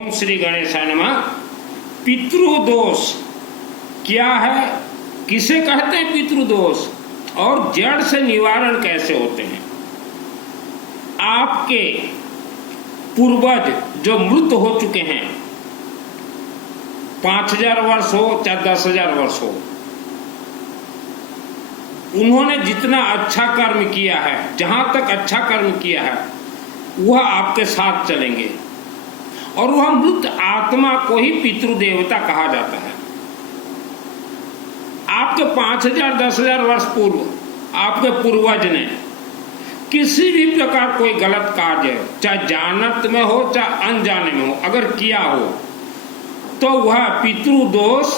ओम श्री गणेशाय नमः। पितृदोष क्या है, किसे कहते हैं पितृदोष, और जड़ से निवारण कैसे होते हैं। आपके पूर्वज जो मृत हो चुके हैं, 5000 वर्ष हो चाहे 10,000 वर्ष हो, उन्होंने जितना अच्छा कर्म किया है, जहां तक अच्छा कर्म किया है, वह आपके साथ चलेंगे और वह मृत आत्मा को ही पितृदेवता कहा जाता है। आपके 5000 10,000 वर्ष पूर्व आपके पूर्वज ने किसी भी प्रकार कोई गलत कार्य, चाहे जानत में हो चाहे अनजाने में हो, अगर किया हो तो वह पितृदोष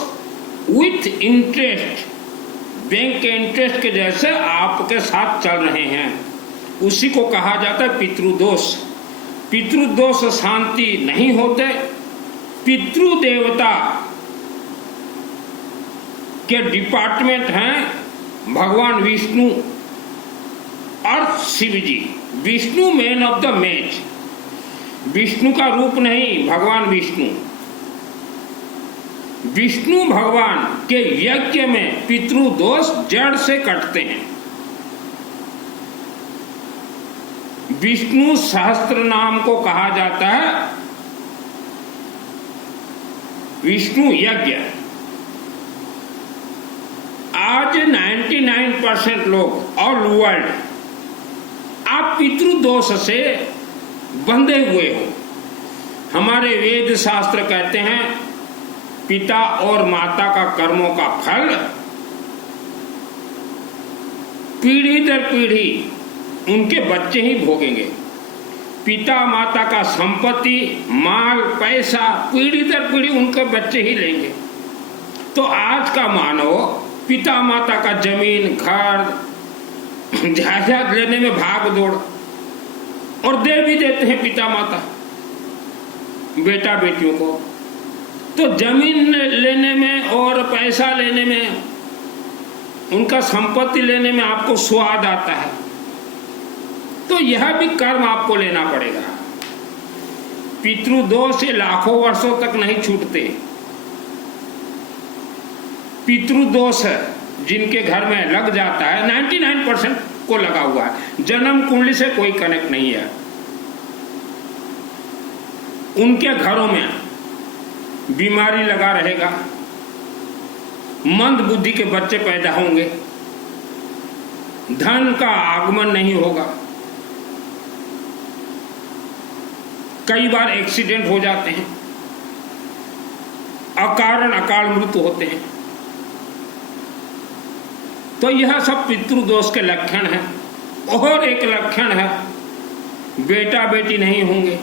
विथ इंटरेस्ट, बैंक के इंटरेस्ट के जैसे आपके साथ चल रहे हैं, उसी को कहा जाता है पितृदोष। पितृदोष शांति नहीं होते। पितृदेवता के डिपार्टमेंट हैं भगवान विष्णु और Shiv ji. Vishnu man of the match, Vishnu का रूप नहीं, भगवान विष्णु। विष्णु भगवान के यज्ञ में पितृदोष जड़ से कटते हैं। विष्णु सहस्त्र नाम को कहा जाता है विष्णु यज्ञ। आज 99% लोग ऑल वर्ल्ड आप पितृदोष से बंधे हुए हो। हमारे वेद शास्त्र कहते हैं पिता और माता का कर्मों का फल पीढ़ी दर पीढ़ी उनके बच्चे ही भोगेंगे। पिता माता का संपत्ति, माल, पैसा पीढ़ी दर पीढ़ी उनके बच्चे ही लेंगे। तो आज का मानव पिता माता का जमीन, घर, जायदाद लेने में भाग दौड़, और दे भी देते हैं पिता माता बेटा बेटियों को। तो जमीन लेने में और पैसा लेने में, उनका संपत्ति लेने में आपको स्वाद आता है, तो यह भी कर्म आपको लेना पड़ेगा। पितृदोष से लाखों वर्षों तक नहीं छूटते। पितृदोष जिनके घर में लग जाता है, 99% को लगा हुआ है, जन्म कुंडली से कोई कनेक्ट नहीं है, उनके घरों में बीमारी लगा रहेगा, मंद बुद्धि के बच्चे पैदा होंगे, धन का आगमन नहीं होगा, कई बार एक्सीडेंट हो जाते हैं, अकारण अकाल मृत्यु होते हैं। तो यह सब पितृदोष के लक्षण हैं। और एक लक्षण है, बेटा बेटी नहीं होंगे,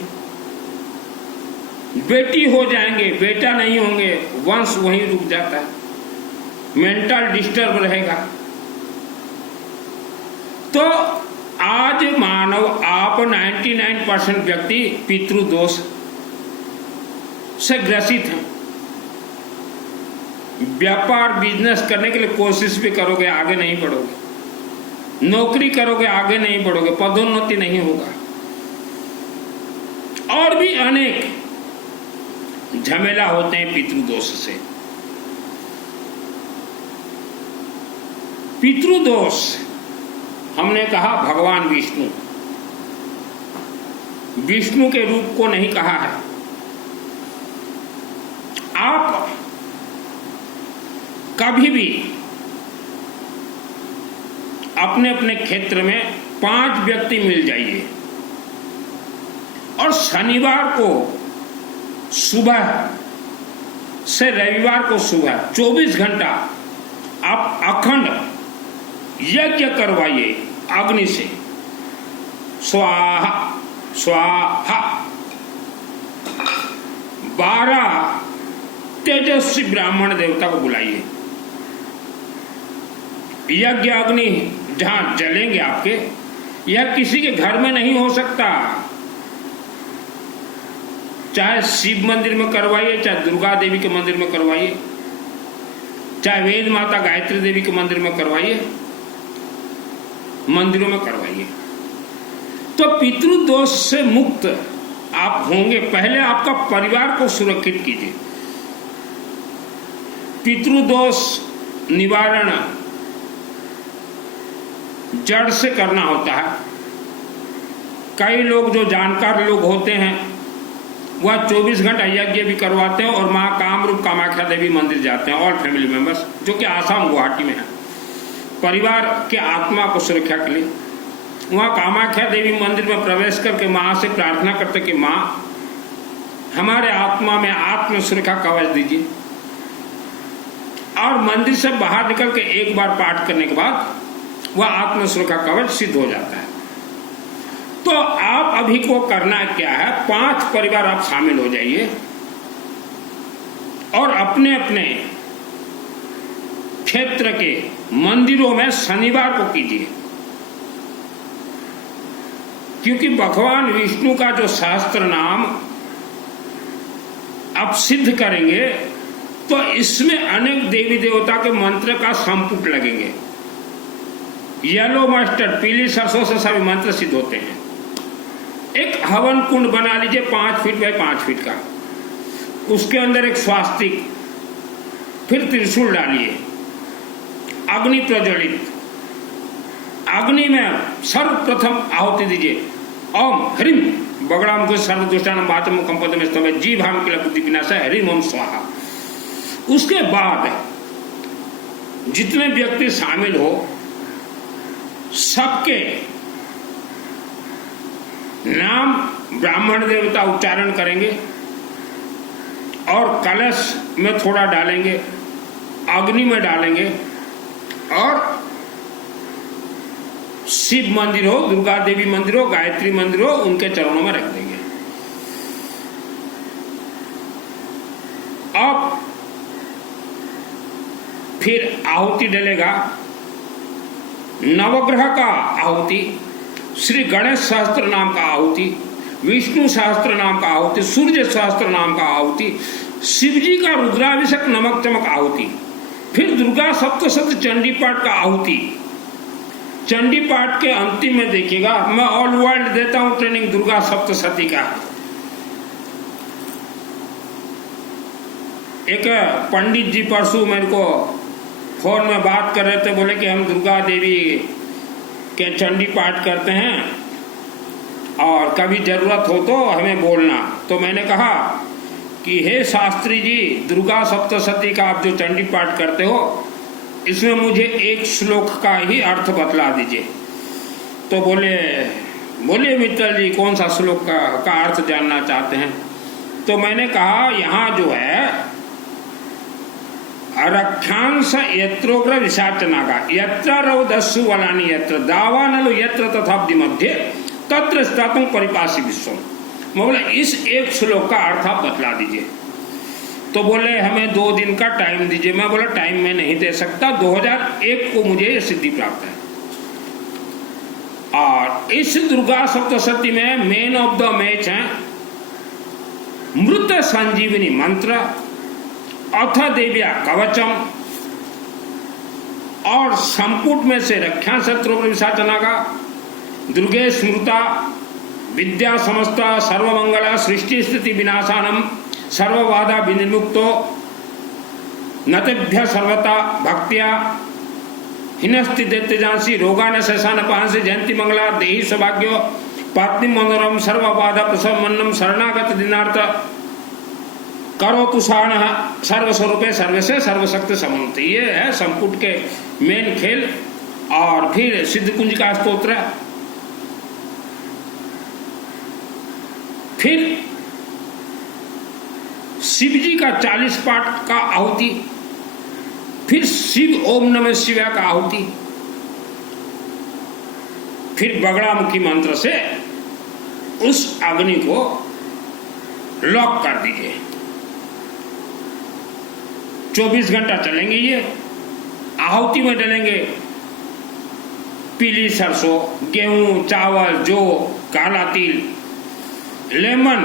बेटी हो जाएंगे, बेटा नहीं होंगे, वंश वहीं रुक जाता है, मेंटल डिस्टर्ब रहेगा। तो आज मानव आप 99% व्यक्ति पितृदोष से ग्रसित हैं। व्यापार बिजनेस करने के लिए कोशिश भी करोगे, आगे नहीं बढ़ोगे, नौकरी करोगे, आगे नहीं बढ़ोगे, पदोन्नति नहीं होगा, और भी अनेक झमेला होते हैं पितृदोष से। पितृदोष हमने कहा भगवान विष्णु, विष्णु के रूप को नहीं कहा है। आप कभी भी अपने अपने क्षेत्र में 5 व्यक्ति मिल जाइए और शनिवार को सुबह से रविवार को सुबह 24 घंटा आप अखंड यज्ञ करवाइए अग्नि से, स्वाहा स्वाहा। 12 तेजस्वी ब्राह्मण देवता को बुलाइए। यज्ञ अग्नि जहां जलेंगे आपके, यह किसी के घर में नहीं हो सकता। चाहे शिव मंदिर में करवाइए, चाहे दुर्गा देवी के मंदिर में करवाइए, चाहे वेद माता गायत्री देवी के मंदिर में करवाइए, मंदिरों में करवाइए। तो पितृदोष से मुक्त आप होंगे, पहले आपका परिवार को सुरक्षित कीजिए। पितृदोष निवारण जड़ से करना होता है। कई लोग जो जानकार लोग होते हैं वह 24 घंटा यज्ञ भी करवाते हैं और मां कामरूप कामाख्या देवी मंदिर जाते हैं, ऑल फैमिली मेंबर्स, जो कि आसाम गुवाहाटी में है। परिवार के आत्मा को सुरक्षा के लिए वहाँ कामाख्या देवी मंदिर में प्रवेश करके माँ से प्रार्थना करते कि माँ हमारे आत्मा में आत्म सुरक्षा कवच दीजिए, और मंदिर से बाहर निकल के एक बार पाठ करने के बाद वह आत्म सुरक्षा कवच सिद्ध हो जाता है। तो आप अभी को करना क्या है, 5 परिवार आप शामिल हो जाइए और अपने अपने क्षेत्र के मंदिरों में शनिवार को कीजिए, क्योंकि भगवान विष्णु का जो सहस्त्र नाम आप सिद्ध करेंगे तो इसमें अनेक देवी देवता के मंत्र का संपुट लगेंगे। येलो मस्टर्ड, पीली सरसों से सभी मंत्र सिद्ध होते हैं। एक हवन कुंड बना लीजिए 5 फीट बाय 5 फीट का, उसके अंदर एक स्वास्तिक, फिर त्रिशूल डालिए, अग्नि प्रज्वलित, अग्नि में सर्वप्रथम आहुति दीजिए, ओम ह्रीम बगड़ाम को सर्वदुष्टान बातम कंपद में स्तवे जीभाम के बुद्धि विनाश है, ह्रीम ओम स्वाहा। उसके बाद जितने व्यक्ति शामिल हो सबके नाम ब्राह्मण देवता उच्चारण करेंगे और कलश में थोड़ा डालेंगे, अग्नि में डालेंगे और शिव मंदिर हो, दुर्गा देवी मंदिर हो, गायत्री मंदिर हो, उनके चरणों में रख देंगे। अब फिर आहुति डलेगा, नवग्रह का आहुति, श्री गणेश सहस्त्र नाम का आहुति, विष्णु सहस्त्र नाम का आहुति, सूर्य सहस्त्र नाम का आहुति, शिवजी का रुद्राभिषेक नमक चमक आहुति, फिर दुर्गा सप्तशती चंडी पाठ का आहुति। चंडी पाठ के अंतिम में देखिएगा, मैं ऑल वर्ल्ड देता हूं ट्रेनिंग दुर्गा सप्तशती का। एक पंडित जी परसों मेरे को फोन में बात कर रहे थे, बोले कि हम दुर्गा देवी के चंडी पाठ करते हैं और कभी जरूरत हो तो हमें बोलना। तो मैंने कहा कि हे शास्त्री जी, दुर्गा सप्तशती का आप जो चंडी पाठ करते हो इसमें मुझे एक श्लोक का ही अर्थ बतला दीजिए। तो बोले मित्तल जी कौन सा श्लोक का अर्थ जानना चाहते हैं? तो मैंने कहा यहाँ जो है रक्षांश यत्रोग्र विशाचनागा यत्र रौदस्सु वलानि यत्र दावानलो यत्र तथाब्दि मध्य तत्र स्थातुं परिपासी विश्वम। बोले इस एक श्लोक का अर्थ आप बतला दीजिए। तो बोले हमें 2 दिन का टाइम दीजिए। मैं बोला टाइम में नहीं दे सकता, 2001 को मुझे ये सिद्धि प्राप्त है। और इस दुर्गा सप्तशती में मेन ऑफ द मैच है मृत संजीवनी मंत्र, अथ देव्या कवचम, और संपुट में से रक्षा शत्रु विशाचनागा, दुर्गे स्मृता, विद्या समस्ता, सर्वमंगला, सृष्टि स्थिति विनाशानम, सर्वबाधा विनिर्मुक्तो, नतेभ्य सर्वता भक्त्या, हिनस्ति दैत्यजांसी, रोगान शेषान पांसी, जयंती मंगला, देहि सौभाग्यो, पात्नी मनोरम, सर्वबाधा प्रसव मन्नम, शरणागत दिनार्थ, करो तुषाण सर्वस्वरूपे सर्वसे सर्वशक्ति समन्वित। ये है संपुट के मेन खेल। और फिर सिद्ध कुंज का स्तोत्र, फिर शिव जी का 40 पाठ का आहुति, फिर शिव ओम नमः शिवाय का आहुति, फिर बगड़ामुखी मंत्र से उस अग्नि को लॉक कर दीजिए। 24 घंटा चलेंगे ये। आहुति में डलेंगे पीली सरसों, गेहूं, चावल, जौ, काला तिल, लेमन,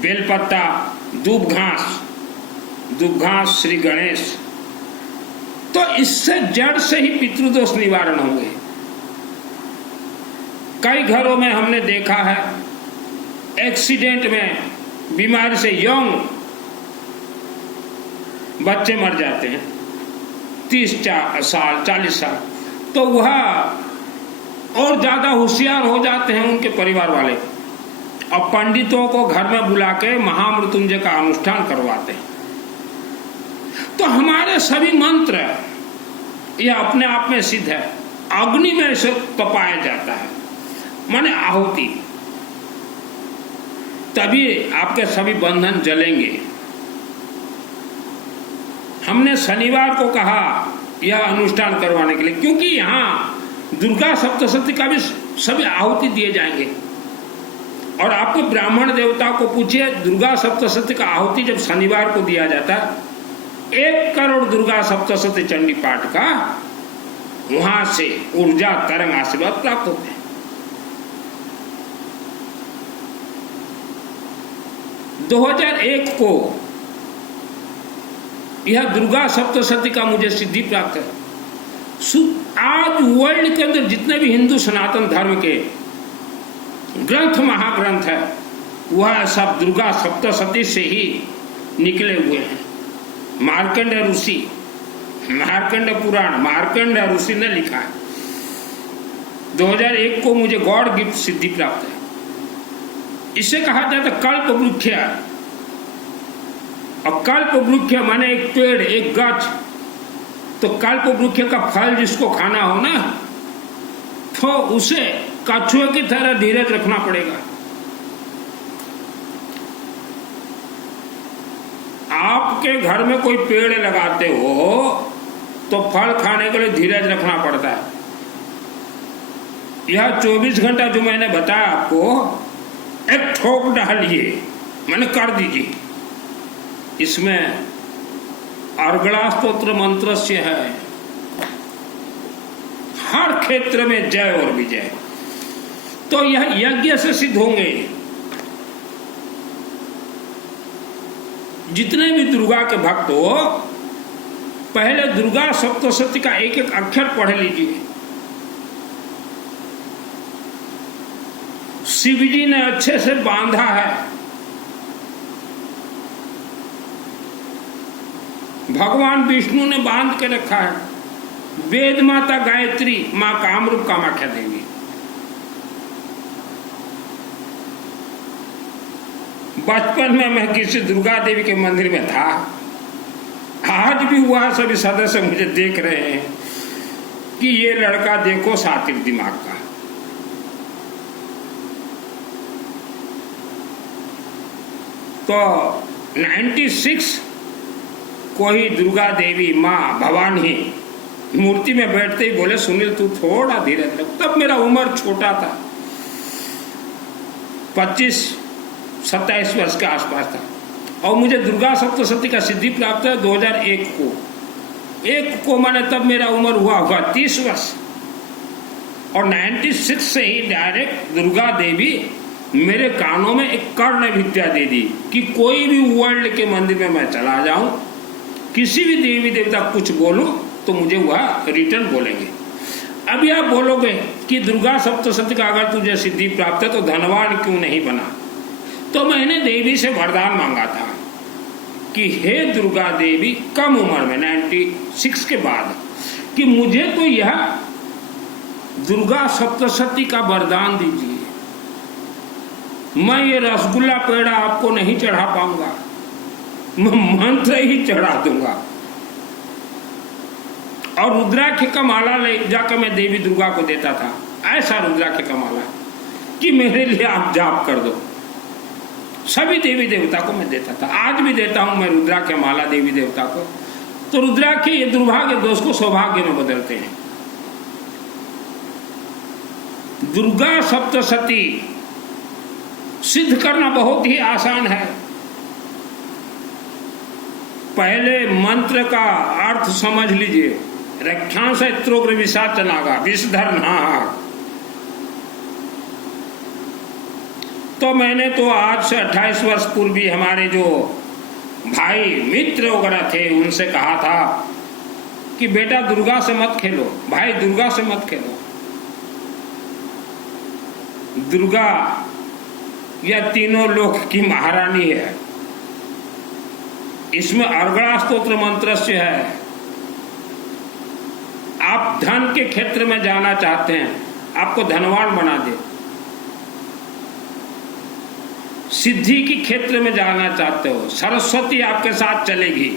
बेलपत्ता, दूब घास श्री गणेश। तो इससे जड़ से ही पितृदोष निवारण होंगे। कई घरों में हमने देखा है एक्सीडेंट में बीमारी से यंग बच्चे मर जाते हैं, 30 साल 40 साल, तो वह और ज्यादा होशियार हो जाते हैं उनके परिवार वाले, और पंडितों को घर में बुला के महामृत्युंजय का अनुष्ठान करवाते हैं। तो हमारे सभी मंत्र यह अपने आप में सिद्ध है, अग्नि में से तपाया जाता है, माने आहुति, तभी आपके सभी बंधन जलेंगे। हमने शनिवार को कहा यह अनुष्ठान करवाने के लिए, क्योंकि यहाँ दुर्गा सप्तशती का भी सभी आहुति दिए जाएंगे। और आपके ब्राह्मण देवता को पूछिए, दुर्गा सप्तशती का आहुति जब शनिवार को दिया जाता है, 1 करोड़ दुर्गा सप्तशती चंडी पाठ का वहां से ऊर्जा तरंग आशीर्वाद प्राप्त होते हैं। 2001 को यह दुर्गा सप्तशती का मुझे सिद्धि प्राप्त है। आज वर्ल्ड के अंदर जितने भी हिंदू सनातन धर्म के ग्रंथ महाग्रंथ है, वह सब दुर्गा सप्तशती से ही निकले हुए हैं। मार्कंडेय ऋषि, मार्कंडेय पुराण, मार्कंडेय ऋषि ने लिखा है। 2001 को मुझे गॉड गिफ्ट सिद्धि प्राप्त है। इसे कहा जाता है कल्प वृक्ष, और कल्प वृक्ष माने एक पेड़, एक गाछ। तो कल्प वृक्ष का फल जिसको खाना हो ना, तो उसे कछुए की तरह धीरज रखना पड़ेगा। आपके घर में कोई पेड़ लगाते हो तो फल खाने के लिए धीरज रखना पड़ता है। यह 24 घंटा जो मैंने बताया आपको, एक ठोक डालिए, मैंने कर दीजिए। इसमें अर्गला स्तोत्र मंत्र से है हर क्षेत्र में जय और विजय। तो यह यज्ञ से सिद्ध होंगे। जितने भी दुर्गा के भक्त हो, पहले दुर्गा सप्तशती का एक एक अक्षर पढ़ लीजिए। शिव जी ने अच्छे से बांधा है, भगवान विष्णु ने बांध के रखा है, वेद माता गायत्री, मां कामरूप कामाख्या देवी। बचपन में मैं किसी दुर्गा देवी के मंदिर में था, आज भी वह सभी सदस्य मुझे देख रहे हैं कि ये लड़का देखो सातिर दिमाग का। तो 96 को ही दुर्गा देवी माँ भवानी मूर्ति में बैठते ही बोले, सुनील तू थोड़ा धीरज रख। तब मेरा उम्र छोटा था, 25-27 वर्ष के आसपास था, और मुझे दुर्गा सप्तशती का सिद्धि प्राप्त है 2001 को। एक को मैंने तब मेरा उम्र हुआ 30 वर्ष, और 96 से ही डायरेक्ट दुर्गा देवी मेरे कानों में एक कर्ण विद्या दे दी कि कोई भी वर्ल्ड के मंदिर में मैं चला जाऊं, किसी भी देवी देवता कुछ बोलूं तो मुझे वह रिटर्न बोलेंगे। अभी आप बोलोगे कि दुर्गा सप्तशती का अगर तुझे सिद्धि प्राप्त है तो धनवान क्यों नहीं बना? तो मैंने देवी से वरदान मांगा था कि हे दुर्गा देवी, कम उम्र में 96 के बाद, कि मुझे तो यह दुर्गा सप्तशती का वरदान दीजिए। मैं ये रसगुल्ला पेड़ा आपको नहीं चढ़ा पाऊंगा, मैं मंत्र ही चढ़ा दूंगा। और रुद्राक्ष का माला ले जाकर मैं देवी दुर्गा को देता था, ऐसा रुद्राक्ष का माला कि मेरे लिए आप जाप कर दो। सभी देवी देवता को मैं देता था, आज भी देता हूं मैं रुद्राक्ष माला देवी देवता को। तो रुद्राक्ष ये दुर्भाग्य दोष को सौभाग्य में बदलते हैं। दुर्गा सप्तशती सिद्ध करना बहुत ही आसान है। पहले मंत्र का अर्थ समझ लीजिए। रक्षांश त्रोग्र विषाचनागा विषधर नाग। तो मैंने तो आज से 28 वर्ष पूर्व हमारे जो भाई मित्र वगैरह थे उनसे कहा था कि बेटा दुर्गा से मत खेलो, भाई दुर्गा से मत खेलो। दुर्गा या तीनों लोक की महारानी है। इसमें अर्गड़ा स्तोत्र मंत्र से है। आप धन के क्षेत्र में जाना चाहते हैं, आपको धनवान बना दे। सिद्धि के क्षेत्र में जाना चाहते हो, सरस्वती आपके साथ चलेगी।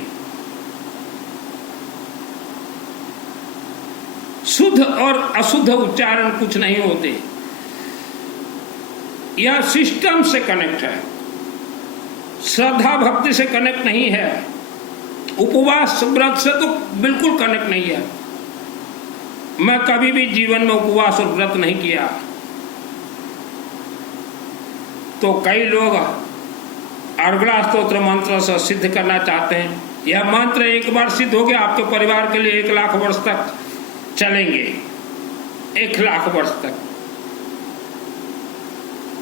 शुद्ध और अशुद्ध उच्चारण कुछ नहीं होते। यह सिस्टम से कनेक्ट है, श्रद्धा भक्ति से कनेक्ट नहीं है, उपवास व्रत से तो बिल्कुल कनेक्ट नहीं है। मैं कभी भी जीवन में उपवास और व्रत नहीं किया। तो कई लोग अर्गड़ा स्तोत्र मंत्र से सिद्ध करना चाहते हैं। यह मंत्र एक बार सिद्ध हो गया, आपके परिवार के लिए 1 लाख वर्ष तक चलेंगे, 1 लाख वर्ष तक।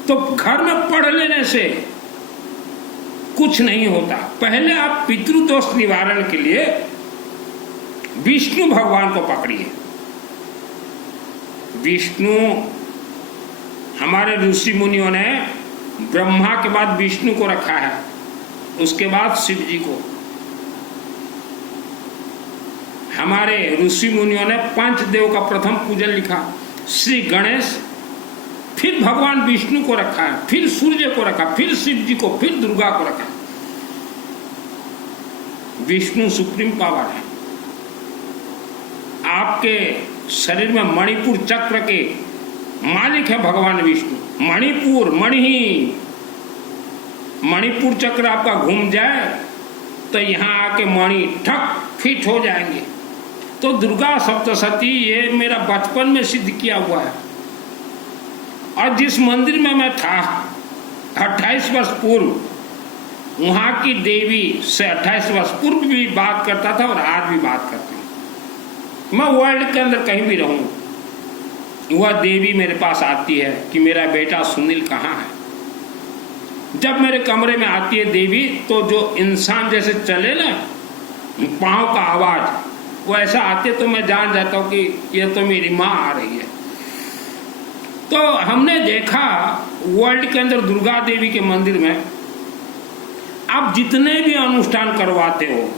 तो घर में पढ़ लेने से कुछ नहीं होता। पहले आप पितृदोष निवारण के लिए विष्णु भगवान को पकड़िए। विष्णु, हमारे ऋषि मुनियों ने ब्रह्मा के बाद विष्णु को रखा है, उसके बाद शिव जी को। हमारे ऋषि मुनियों ने पंचदेव का प्रथम पूजन लिखा, श्री गणेश, फिर भगवान विष्णु को रखा है, फिर सूर्य को रखा, फिर शिव जी को, फिर दुर्गा को रखा। विष्णु सुप्रीम पावर है। आपके शरीर में मणिपुर चक्र के मालिक है भगवान विष्णु। मणिपुर, मणिपुर चक्र आपका घूम जाए तो यहां आके मणि ठक फिट हो जाएंगे। तो दुर्गा सप्तशती ये मेरा बचपन में सिद्ध किया हुआ है। और जिस मंदिर में मैं था 28 वर्ष पूर्व, वहां की देवी से 28 वर्ष पूर्व भी बात करता था और आज भी बात करता हूं। मैं वर्ल्ड के अंदर कहीं भी रहूं, वह देवी मेरे पास आती है कि मेरा बेटा सुनील कहाँ है। जब मेरे कमरे में आती है देवी, तो जो इंसान जैसे चले ना, पाँव का आवाज वो ऐसा आते तो मैं जान जाता हूँ कि यह तो मेरी माँ आ रही है। तो हमने देखा वर्ल्ड के अंदर दुर्गा देवी के मंदिर में आप जितने भी अनुष्ठान करवाते हो,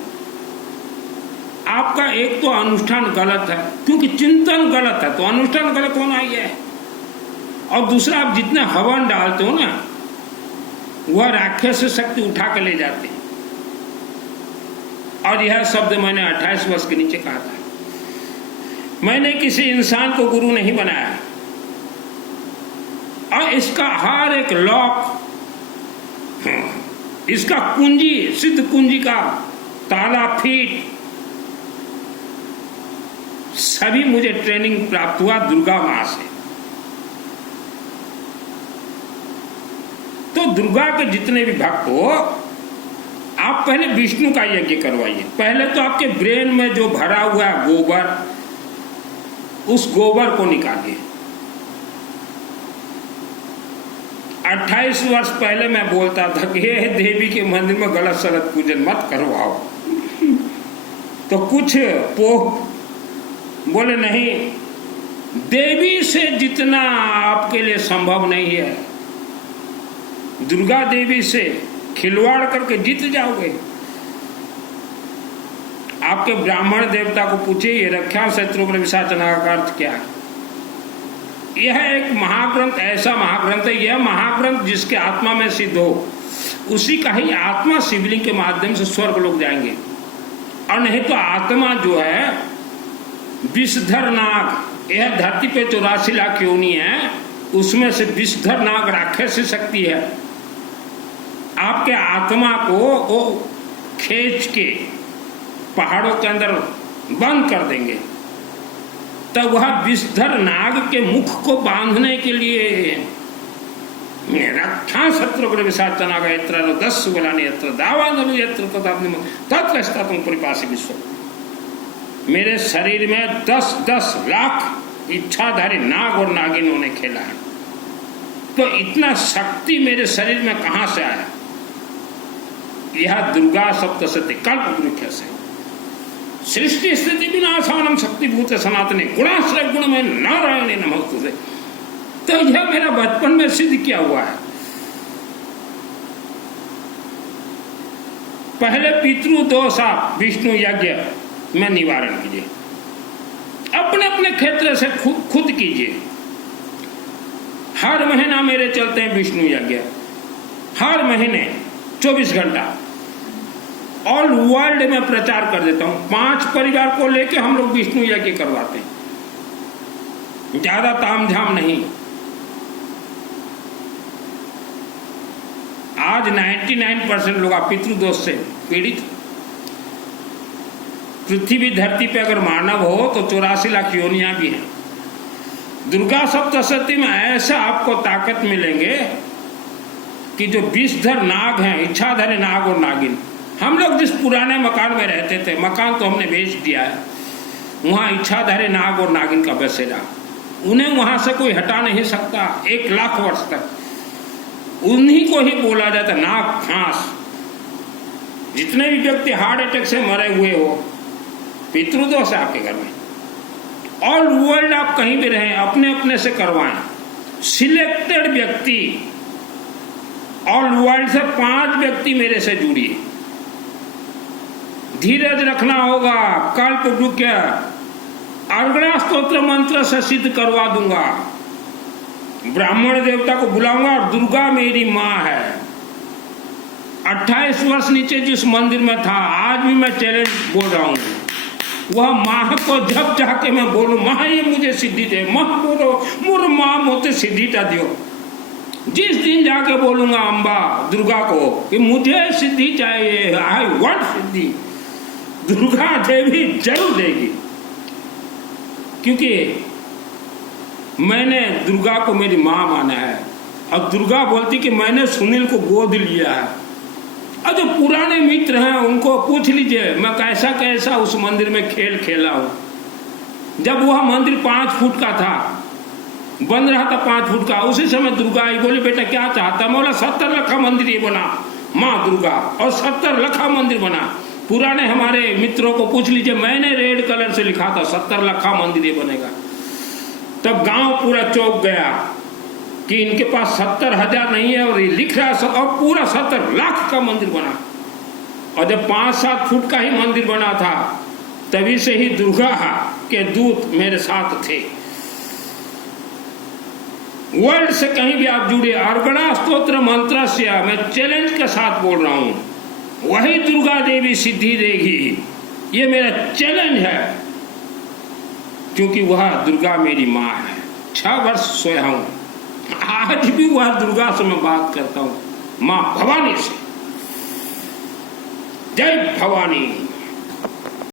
आपका एक तो अनुष्ठान गलत है, क्योंकि चिंतन गलत है, तो अनुष्ठान गलत होना ही है। और दूसरा, आप जितने हवन डालते हो ना, वह राक्षस शक्ति उठा कर ले जाते हैं। और यह शब्द मैंने 28 वर्ष के नीचे कहा था। मैंने किसी इंसान को गुरु नहीं बनाया, और इसका हर एक लॉक, इसका कुंजी, सिद्ध कुंजी का ताला, फीट, सभी मुझे ट्रेनिंग प्राप्त हुआ दुर्गा मां से। तो दुर्गा के जितने भी भक्त हो, आप पहले विष्णु का यज्ञ करवाइए। पहले तो आपके ब्रेन में जो भरा हुआ है गोबर, उस गोबर को निकालिए। 28 वर्ष पहले मैं बोलता था कि हे देवी के मंदिर में गलत सलत पूजन मत करवाओ। तो कुछ पोह बोले नहीं, देवी से जितना आपके लिए संभव नहीं है, दुर्गा देवी से खिलवाड़ करके जीत जाओगे। आपके ब्राह्मण देवता को पूछिए, ये रक्षा शत्रु विशाचना का अर्थ क्या है। यह एक महाग्रंथ, ऐसा महाग्रंथ है, यह महाग्रंथ जिसके आत्मा में सिद्ध हो, उसी का ही आत्मा शिवलिंग के माध्यम से स्वर्ग लोग जाएंगे। और नहीं तो आत्मा जो है विषधर नाग, यह धरती पे 84 लाख योनि है, उसमें से विषधर नाग राक्षसी शक्ति है। आपके आत्मा को वो खींच के पहाड़ों के अंदर बंद कर देंगे। तब वह विषधर नाग के मुख को बांधने के लिए रक्षा शत्रुघ्न विशाचना का यत्र 10 बलानि यत्र दावानलु यत्र तदाग्नि तत्र स्थितं परिपासी विश्व। मेरे शरीर में 10-10 लाख इच्छाधारी नाग और नागिनों ने खेला है। तो इतना शक्ति मेरे शरीर में कहां से आया? यह दुर्गा सप्तशती कल्प वृक्ष से। सृष्टि स्थिति विनाशानम शक्तिभूत सनातने गुणाश्रय गुणमय नारायण नमस्तुते। तो यह मेरा बचपन में सिद्ध किया हुआ है। पहले पितृदोष आप विष्णु यज्ञ में निवारण कीजिए, अपने अपने क्षेत्र से खुद कीजिए। हर महीना मेरे चलते हैं विष्णु यज्ञ, हर महीने 24 घंटा ऑल वर्ल्ड में प्रचार कर देता हूं। 5 परिवार को लेके हम लोग विष्णु यज्ञ करवाते हैं, ज्यादा तामझाम नहीं। आज 99% लोग पितृदोष से पीड़ित। पृथ्वी धरती पे अगर मानव हो तो 84 लाख योनियां भी हैं। दुर्गा सप्तशती में ऐसा आपको ताकत मिलेंगे कि जो विषधर नाग हैं, इच्छाधारी नाग और नागिन। हम लोग जिस पुराने मकान में रहते थे, मकान तो हमने बेच दिया है, वहां इच्छाधारी नाग और नागिन का बसेरा, उन्हें वहां से कोई हटा नहीं सकता 1 लाख वर्ष तक। उन्हीं को ही बोला जाता नाग फांस। जितने भी व्यक्ति हार्ट अटैक से मरे हुए हो, पितृदोष है आपके घर में। ऑल वर्ल्ड आप कहीं भी रहें, अपने अपने से करवाएं। सिलेक्टेड व्यक्ति, ऑल वर्ल्ड से 5 व्यक्ति मेरे से जुड़िए। धीरज रखना होगा। कल्प अर्गणा स्तोत्र मंत्र से सिद्ध करवा दूंगा। ब्राह्मण देवता को बुलाऊंगा और दुर्गा मेरी माँ है। 28 वर्ष नीचे जिस मंदिर में था, आज भी मैं चैलेंज बोल रहा हूँ, वह माँ को जब जाके मैं बोलूं, माँ ये मुझे सिद्धि दे, माँ बोलो मोर माँ मोते सिद्धिटा दियो। जिस दिन जाके बोलूंगा अम्बा दुर्गा को कि मुझे सिद्धि चाहिए, आई वांट सिद्धि, दुर्गा देवी जरूर देगी। क्योंकि मैंने दुर्गा को मेरी माँ माना है। और दुर्गा बोलती कि मैंने सुनील को गोद लिया है। और जो पुराने मित्र हैं उनको पूछ लीजिए मैं कैसा कैसा उस मंदिर में खेल खेला हूं। जब वह मंदिर 5 फुट का था, बन रहा था 5 फुट का, उसी समय दुर्गा आई, बोली बेटा क्या चाहता? मैं बोला 70 लखा मंदिर ये बना माँ दुर्गा, और 70 लखा मंदिर बना। पुराने हमारे मित्रों को पूछ लीजिए, मैंने रेड कलर से लिखा था 70 लखा मंदिर ये बनेगा। तब गांव पूरा चौंक गया कि इनके पास 70,000 नहीं है और ये लिख रहा है, और पूरा 70 लाख का मंदिर बना। और जब 5-7 फुट का ही मंदिर बना था, तभी से ही दुर्गा के दूत मेरे साथ थे। वर्ल्ड से कहीं भी आप जुड़े, अर्गणा स्तोत्र मंत्र से मैं चैलेंज के साथ बोल रहा हूं, वही दुर्गा देवी सिद्धि देगी। ये मेरा चैलेंज है, क्योंकि वह दुर्गा मेरी माँ है। 6 वर्ष सोया हूं, आज भी वह दुर्गा से मैं बात करता हूं, माँ भवानी से। जय भवानी।